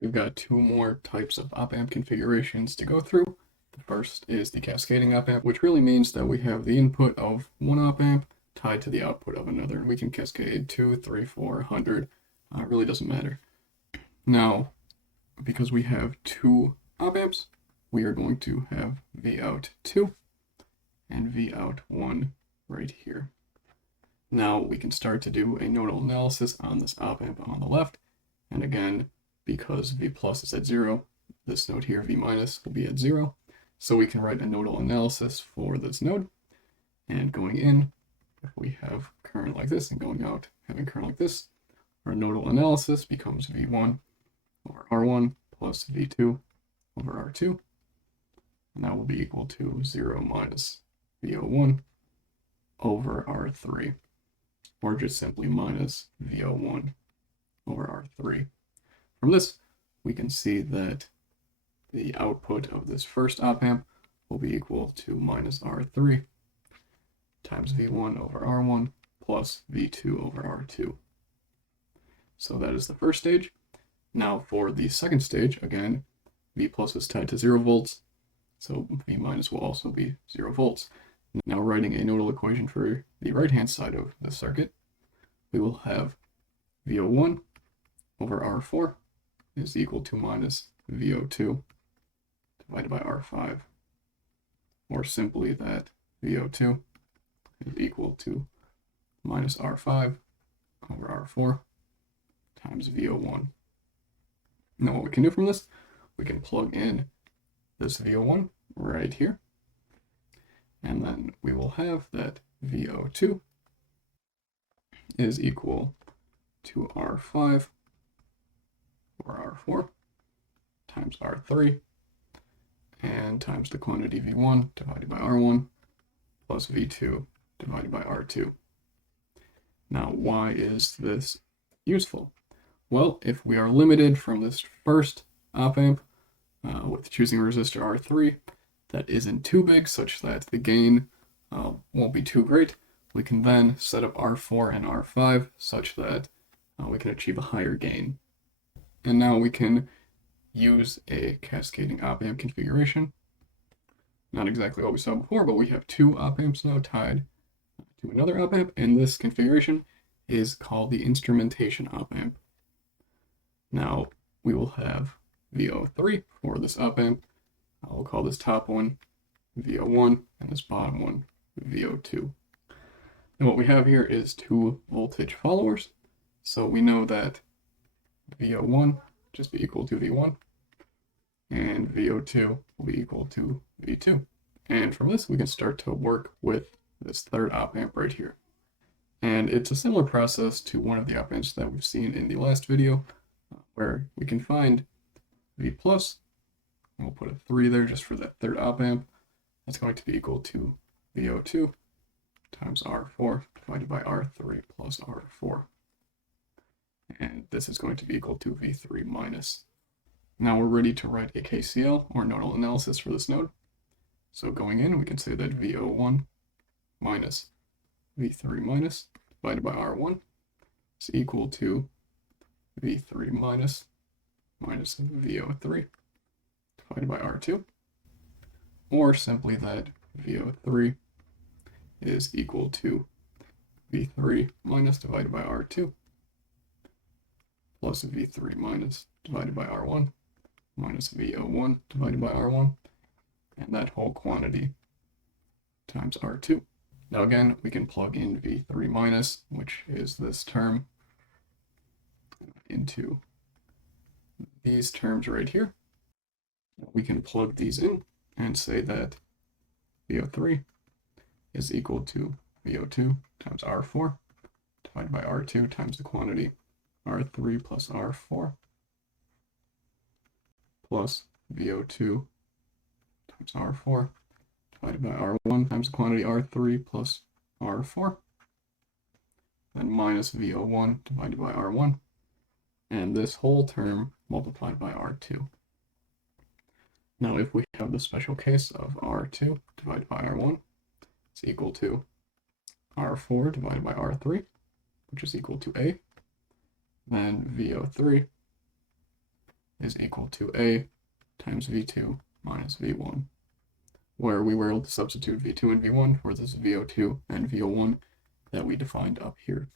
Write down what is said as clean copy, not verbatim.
We've got two more types of op-amp configurations to go through. The first is the cascading op-amp, which really means that we have the input of one op-amp tied to the output of another. And we can cascade 2, 3, 4, 100. It really doesn't matter. Now, because we have two op-amps, we are going to have Vout2 and Vout1 right here. Now we can start to do a nodal analysis on this op-amp on the left. And again, because V plus is at 0, this node here, V minus, will be at 0. So we can write a nodal analysis for this node. And going in, if we have current like this, and going out, having current like this, our nodal analysis becomes V1 over R1 plus V2 over R2. And that will be equal to 0 minus VO1 over R3. Or just simply minus VO1 over R3. From this, we can see that the output of this first op-amp will be equal to minus R3 times V1 over R1 plus V2 over R2. So that is the first stage. Now for the second stage, again, V plus is tied to 0 volts, so V minus will also be 0 volts. Now writing a nodal equation for the right-hand side of the circuit, we will have VO1 over R4 is equal to minus VO2 divided by R5, or simply that VO2 is equal to minus R5 over R4 times VO1. Now what we can do from this, we can plug in this VO1 right here, and then we will have that VO2 is equal to R5 over R4 times R3 and times the quantity V1 divided by R1 plus V2 divided by R2. Now, why is this useful? Well, if we are limited from this first op-amp with choosing a resistor R3 that isn't too big such that the gain won't be too great, we can then set up R4 and R5 such that we can achieve a higher gain. And now we can use a cascading op-amp configuration. Not exactly what we saw before, but we have two op-amps now tied to another op-amp, and this configuration is called the Instrumentation Op-Amp. Now we will have VO3 for this op-amp. I'll call this top one VO1 and this bottom one VO2. And what we have here is two voltage followers. So we know that VO1 just be equal to V1 and VO2 will be equal to V2. And from this, we can start to work with this third op-amp right here. And it's a similar process to one of the op-amps that we've seen in the last video, where we can find V plus, and we'll put a 3 there just for that third op-amp. That's going to be equal to VO2 times R4 divided by R3 plus R4. And this is going to be equal to V3 minus. Now we're ready to write a KCL, or nodal analysis, for this node. So going in, we can say that VO1 minus V3 minus divided by R1 is equal to V3 minus minus VO3 divided by R2. Or simply that VO3 is equal to V3 minus divided by R2 plus V3 minus divided by R1 minus VO1 divided by R1, and that whole quantity times R2. Now again, we can plug in V3 minus, which is this term, into these terms right here. We can plug these in and say that VO3 is equal to VO2 times R4 divided by R2 times the quantity R3 plus R4 plus VO2 times R4 divided by R1 times the quantity R3 plus R4, then minus VO1 divided by R1, and this whole term multiplied by R2. Now if we have the special case of R2 divided by R1, it's equal to R4 divided by R3, which is equal to A, then VO3 is equal to A times V2 minus V1, where we were able to substitute V2 and V1 for this VO2 and VO1 that we defined up here.